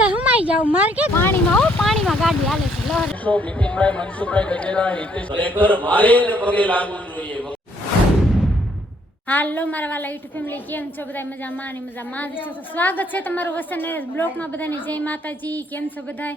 બધા હમાઈ જાવ માર કે પાણીમાં પાણીમાં ગાડી હાલે છે લહર બિપિનભાઈ મનસુખભાઈ ગજેરા હિતેશ ખરેખર મારે ને પગે લાગવું જોઈએ. હાલો મારા વાલા યુટ્યુબ ફેમિલી, કેમ છો બધા? મજામાં છો? તો સ્વાગત છે તમારું વસન બ્લોગમાં. બધાની જય માતાજી. કેમ છો બધા?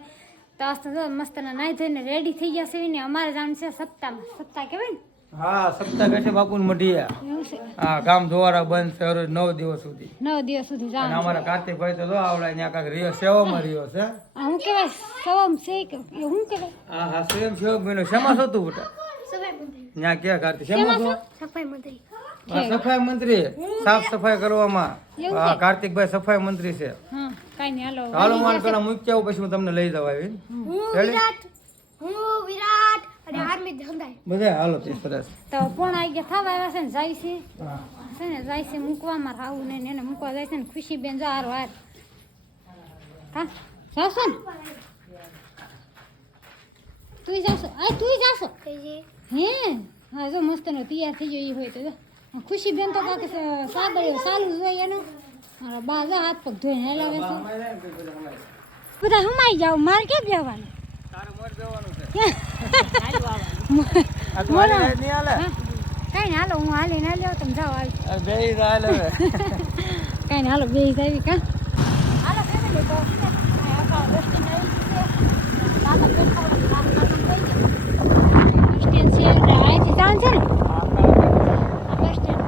તો આજ તો મસ્ત નાઈ ધોઈને રેડી થઈ ગયા છે ને અમારે જવાનું છે સપ્તાહમાં. સપ્તાહ કહેવાય ને? હા, સપ્તાહ કહે છે બાપુને મઢિયા. એવું છે? હા, ગામ ધોવારા બંધ છે 9 દિવસ સુધી. 9 દિવસ સુધી અને જવાનું. અમારા કાર્તિકભાઈ તો જો આવડા ત્યાં કાંક રહ્યો સેવામાં રહ્યો છે. હું કહેવાય સવમ છે કે હું કહેવાય? હા હા, સ્વયં સેવક બન્યો. શેમાં છો તું બેટા? ત્યાં ક્યાં કાર્તિક શેમાં છો? સફાઈ મંત્રી. સફાઈ મંત્રી, સાફ સફાઈ કરવામાં. એવું હા, છે? કાર્તિકભાઈ સફાઈ મંત્રી છે. હા, કાઈ નહીં. હાલો હાલો માન પેલા મૂકી આવું, પછી હું તમને લઈ જવા આવી. હું વિરાટ અને હાર્મિક ધંધાય બધા હાલો તે સરસ. તો પણ આવી ગયા થવા આવ્યા છે ને જાય છે હા. છે ને જાય છે મૂકવામાં આવું ને એને મૂકવા જાય છે ને ખુશી બેન જો હાર વાર હા જાશો ને તું જાશો હે હા જો મસ્ત નો તૈયાર થઈ ગયો એ હોય તો જો ખુશી બેન તો કાંક સાગળ્યો ચાલુ જોઈએ એનું મારા બા જો હાથ પગ ધોઈને હલાવે છે બધા હમાઈ જાવ મારે ક્યાં જવાનું તારે મોર જવાનું છે. આ તું મોનો. હાલે નહીં હાલે? કઈ ને હાલો હું હાલીને હાલ્યો તમે જાઓ આવી આ બેય હાલે હવે. કઈ ને હાલો બે આવી કા હાલો ફેમિલી તો બસ સ્ટેન્ડ છે એટલે અહીંથી ચાલ છે ને આ બસ સ્ટેન્ડ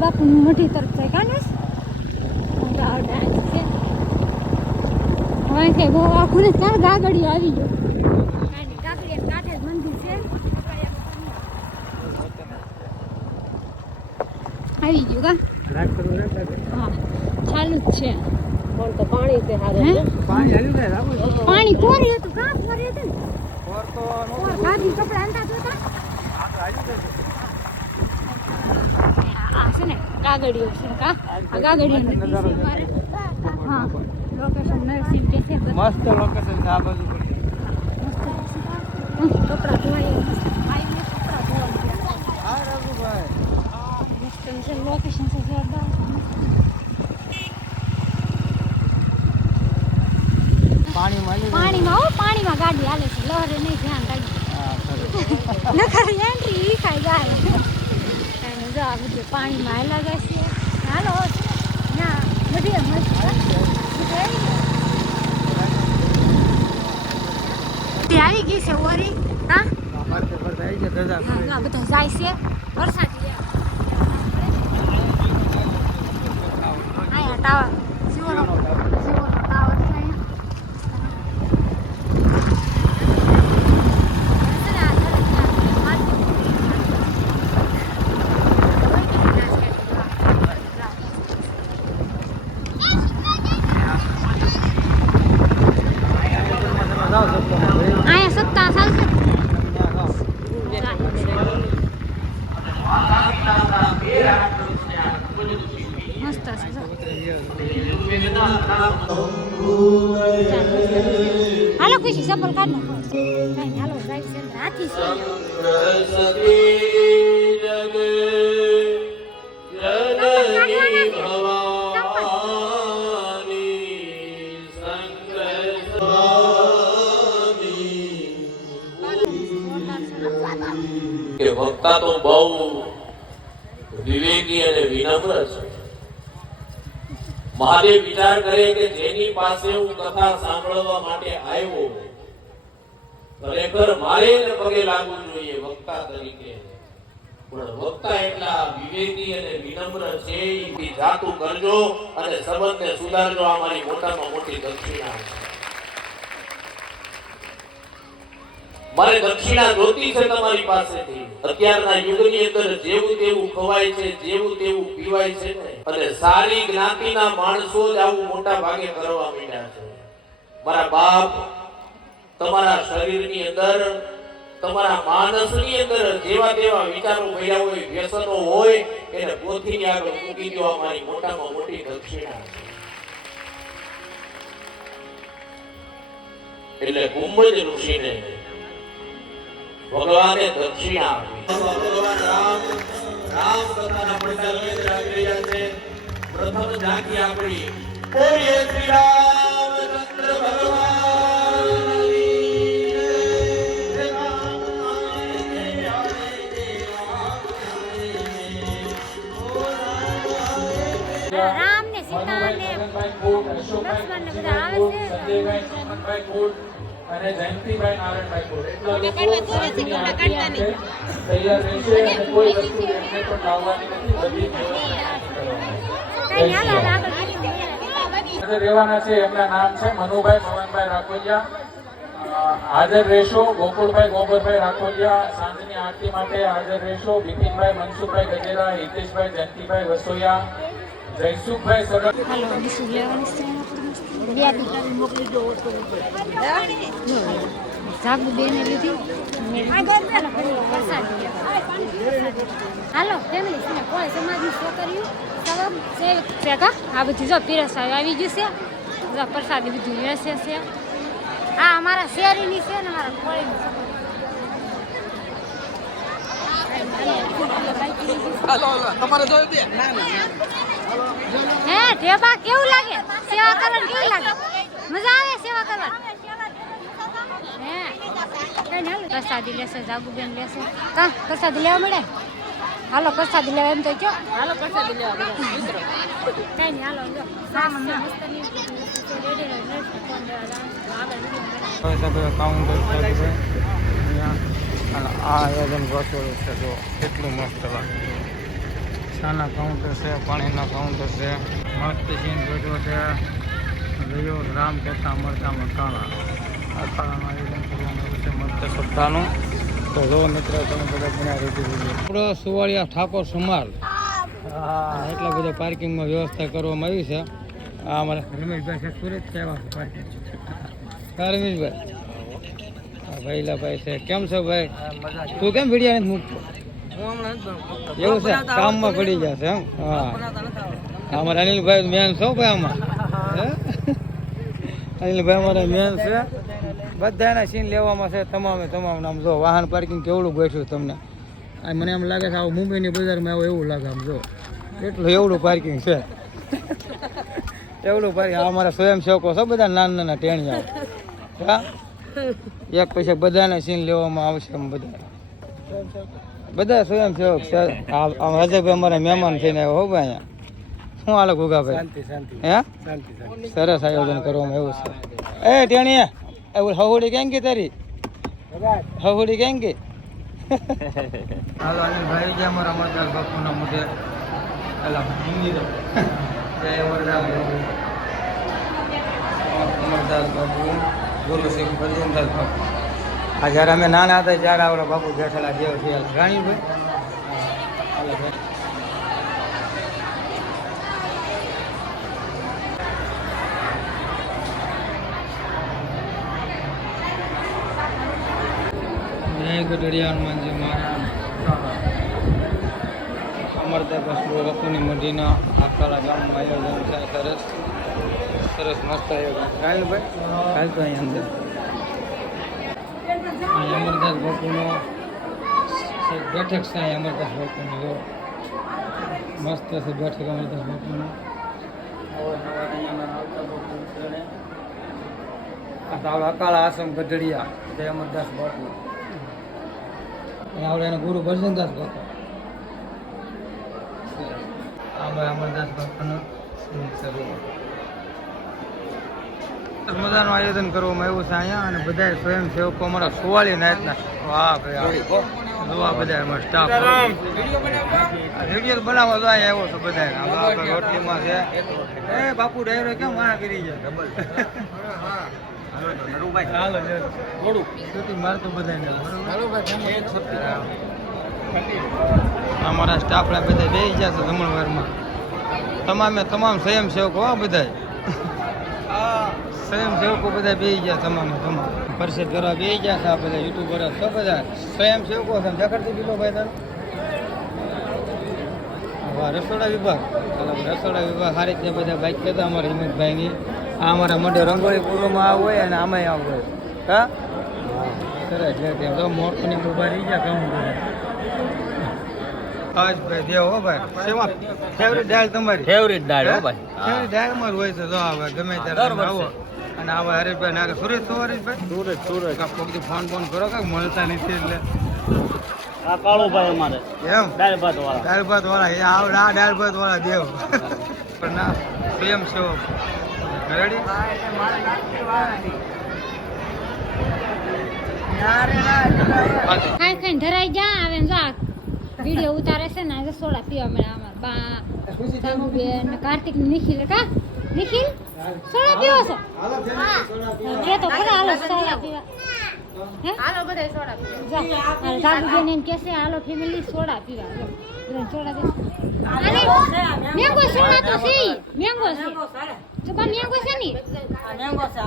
બાપુ મોટી તરફ જાય કાને હવે કે બહુ આખું ને ચાર ગાગડી આવી ગયો ગાગડી કાંઠે જ મંદિર છે આવી ગયું કા હા ચાલુ જ છે પણ તો પાણી છે હારું હે? પાણી હાલ્યું જાય રાખો. પાણી કોરી હતું કાં કોરી હતું ને ઓર તો કોર ગાડી કપડા અંતા જોતા આ છે ને ગાગડીઓ છે કા આ ગાગડીઓ હા લોકેશન નરસિંહ કે છે મસ્ત લોકેશન છે આ બાજુ પર. કપડા ધોવાય આઈને કપડા ધોવા હા રઘુભાઈ. મસ્ત છે લોકેશન છે જોરદાર પાણીમાં ગાડી હાલે છે લહરે નહીં ધ્યાન રાખી હા સરસ. નખર એન્ટ્રી ઈ ખાઈ જાય અને જો આ બધું પાણીમાં હાલા જાય છે હાલો ના બધી મસ્ત આવી ગઈ છે ઓરી હા મારે બધા આવી ગયા ધજા કરી. હા બધા જાય છે વરસાદી આયા ટાવર જીવોનો ટાવર છે જાઓ સપ્તાહમાં ભાઈ. આયા સત્તા ચાલશે ત્યાં જાઓ. મસ્ત છે જો. હાલો ખુશી ચપ્પલ કાઢ નાખો કઈ હાલો જાય છે હાથી છે કે વક્તા તો બહુ વિવેકી અને વિનમ્ર છે. મહાદેવ વિચાર કરે કે જેની પાસે હું કથા સાંભળવા માટે આવ્યો ખરેખર મારે ને પગે લાગવું જોઈએ વક્તા તરીકે. પણ વક્તા એટલા વિવેકી અને વિનમ્ર છે એ જાતું કરજો અને સંબંધને સુધારજો. આ મારી મોટામાં મોટી દક્ષિણા છે. મારે દક્ષિણા જોતી છે તમારી પાસેથી. અત્યારના યુગની અંદર જેવું તેવું ખવાય છે, જેવું તેવું પીવાય છે ને, અને સારી જ્ઞાતિના માણસો જ આવું મોટા ભાગે કરવા માંડ્યા છે. મારા બાપ તમારા શરીરની અંદર, તમારા માનસની અંદર જેવા તેવા વિચારો ભર્યા હોય, વ્યસનો હોય, એને પોથીની આગળ મૂકી દો. અમારી મોટામાં મોટી દક્ષિણા છે. એટલે કુંભજ ઋષિને ભગવાને દક્ષિણા આપી. ભગવાન રામ કથાના પડકાર આવી રહ્યા છે. પ્રથમ ઝાંકી આપણી બોલીએ શ્રી રામચંદ્ર રામ ને સીતા ને લક્ષ્મણ ને બધા આવે છે. અને જયંતિભાઈ નારાયણભાઈ કોડ એટલા લોકો તૈયાર રહેશે અને કોઈ વસ્તુ એમને પણ લાવવાની નથી. બધી કઈ હાલો આગળ હાજર રહેવાના છે. એમના નામ છે મનુભાઈ પવનભાઈ રાખોલિયા. હાજર રહેશો. ગોકુળભાઈ ગોબરભાઈ રાખોલિયા સાંજની આરતી માટે હાજર રહેશો. બિપિનભાઈ મનસુખભાઈ ગજેરા, હિતેશભાઈ જયંતિભાઈ વસોયા, જયસુખભાઈ સરળ. હાલો ડીશું લેવાની છે જાગુ બેને લીધી. હાલો ફેમિલી છે કોઈ સમાજની છોકરીઓ સવમ સેવક છે કા આ બધું જો પીરસવા આવી ગયું છે. જો પ્રસાદી બધું વેચે છે. આ અમારા શેરીની છે ને મારા કોળીની હે ઢેબા કેવું લાગે? સેવા કરવાની કેવું લાગે? મજા આવે સેવા કરવાની? હે કઈ નહીં પ્રસાદી લેશે જાગુબેન લેશે કા પ્રસાદી લેવા મળે. હાલો પ્રસાદી લેવા એમ તો કયો. હાલો પ્રસાદી લેવા કઈ નહીં હાલો જો સામાન મસ્તની કાઉન્ટર છે અહીંયા. અને આ આયોજન ગોઠવેલું છે. જો કેટલું મસ્ત લાગે. ચાના કાઉન્ટર છે, પાણીના કાઉન્ટર છે, મસ્ત સીન ગોઠવો છે. જોયો રામ કથા મળતા મકાણા આ કાળાનું આયોજન કરવામાં આવ્યું છે મસ્ત સપ્તાહનું. તો જો મિત્રો તમે બધા બના રીતે જોઈએ આપણો સુવાળિયા ઠાકોર સમાલ. હા એટલા બધા પાર્કિંગમાં વ્યવસ્થા કરવામાં આવી છે. આ અમારા રમેશભાઈ છે સુરત છે. એવા પાર્કિંગ રમેશભાઈ ભાઈલાભાઈ છે. કેમ છો ભાઈ? તું કેમ વિડીયો નથી મૂકતો? એવું છે કામમાં પડી જશે એમ. હા અમારા અનિલભાઈ મેન છો ભાઈ આમાં. અનિલભાઈ અમારા મેન છે. બધાના સીન લેવામાં છે તમામે તમામ. આમ જો વાહન પાર્કિંગ કેવડું ગોઠવ્યું તમને. આ મને એમ લાગે છે આવું મુંબઈની બજારમાં આવું એવું લાગે. આમ જો એટલું એવડું પાર્કિંગ છે. એવડું પાર્કિંગ. આ અમારા સ્વયંસેવકો છે બધા નાના નાના ટેણિયા. હા એક પછી બધાના સીન લેવામાં આવશે. એમ બધા સ્વયંસેવક છે. અજયભાઈ અમારા મહેમાન થઈને આવ્યો હો ભાઈ અહીંયા. શું હાલે ગુગાભાઈ? હે સરસ આયોજન કરવામાં આવ્યું છે. એ ટેણીયા એવું હવડી કેમ કે તારી હવડી કેમ કે હાલો અનિલભાઈ જે અમારા અમરદાસ બાપુના મુદ્દે અમરદાસ બાપુ ગુરુસિંહ ભજનદાસ બાપુ. આ જ્યારે અમે નાના હતા ત્યારે આવડે બાપુ બેઠેલા જેવ છે રાણીભાઈ. ગઢડિયા હનુમાનજી મહારાજ અમરદાસ બાપુની મંદિરના આખાલા ગામમાં આયોજન છે. સરસ સરસ મસ્ત આયોજન. રાણીભાઈ કાલ તો અહીં અંદર અમરદાસ બાપુનો બેઠક છે. અહીં અમરદાસ બાપુની જો મસ્ત છે બેઠક અમરદાસ બાપુનો. અકાળા આશ્રમ ગઢડિયા જય અમરદાસ બાપુ. આવડે એના ગુરુ ભજનદાસ બાપુ. આ ભાઈ અમરદાસ બાપુનું મજાનું આયોજન કરવામાં આવ્યું છે અહીંયા. અને બધા સ્વયંસેવકો અમારા સુવાળી નાયતના. વાહ ભાઈ જોવા બધા અમારા સ્ટાફ વિડીયો બનાવવા તો અહીંયા આવ્યો છે બધા. રોટલીમાં છે એ બાપુ ડ્રાઈવર કેમ વાહ કરી જાય અમારા સ્ટાફના બધા બેસી ગયા છે જમણવારમાં. તમામ સ્વયંસેવકો બધા સ્વયંસેવકો બધા બેસી ગયા. તમામે તમામ પરિષદ કરવા બેસી ગયા છે. આ બધા યુટ્યુબર છે બધા સ્વયંસેવકો છે. દેખાડતી બીલો ભાઈ તારું રસોડા વિભાગ. રસોડા વિભાગ સારી રીતે બધા બાઇક કહેતા અમારા હિંમતભાઈની. આ અમારા મંડે રંગોળી પૂરોમાં આવું હોય અને આમાંય આવું હોય. હા સરસ લે તેમ તો મોટોની ઉભા રહી ગયા કાઉન્ટર આજ ભાઈ દેવ હો ભાઈ સેવા ફેવરિટ દાળ તમારી ફેવરિટ દાળ હો ભાઈ ફેવરિટ દાળ મારું હોય છે જો આવે ગમે ત્યારે તમે આવો અને આવા હરેશભાઈ નાગે સુરેશ તો હરેશભાઈ સુરત કોઈથી ફોન કરો કાંક મળતા નથી એટલે આ કાળુભાઈ અમારે એમ દાળ ભાત વાળા એ આવડે આ દાળ ભાત વાળા દેવ પણ ના સ્વયં સેવક રેડી ખાઈ ખાઈને ધરાઈ જા આવે ને જો આ વિડીયો ઉતારે છે ને આજે સોડા પીવા મળે અમાર બા સાબુબેન ને કાર્તિક ને નિખિલ કા નિખિલ સોડા પીવો છો કે તો ખરા હાલો સોડા પીવા હાલો બધા સોડા પીવા સાબુબેન એમ કહે છે હાલો ફેમિલી સોડા પીવા જો સોડા પીવા મેંગો સોડા તો છે મેંગો છે જો બા મેંગો છે ની મેંગો છે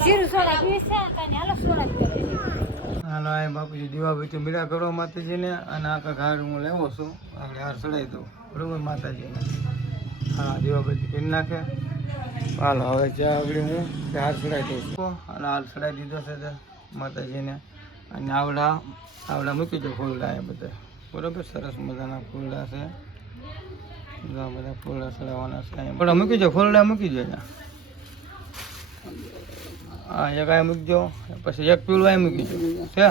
જીરું સોડા પીવે છે કાને હાલો સોડા પીવા હાલો આ બાપુજી દીવાબત્તી મીરા કરો માતાજીને અને આખા ઘાર હું લેવો છું આપણે હાર ચડાવી દઉં બરોબર માતાજીને હા દીવાબત્તી કરી નાખે હાલો હવે ચા આગળ હું હાર ચડાવી દઉં છું અને હાર ચડાવી દીધો છે માતાજીને અને આવડા મૂકી દો ફૂલડા એ બધા બરોબર સરસ મજાના ફૂલડા છે બધા ફૂલડા ચડાવવાના છે બધા મૂકી દો ફૂલડા મૂકી દો હા એક આ મૂકી દો પછી એક પીળું આ મૂકી દો છે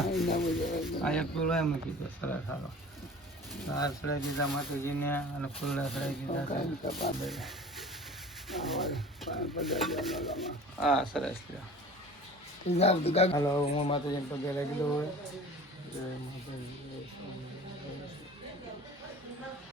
હા એક પીળું આ મૂકી દો સરસ સારો હાર ચડાવી દીધા માતાજીને અને ફૂલડા ચડાવી દીધા હા સરસ હાલો હું માતાજીને પગે લાગી દઉં હોય જય માતાજી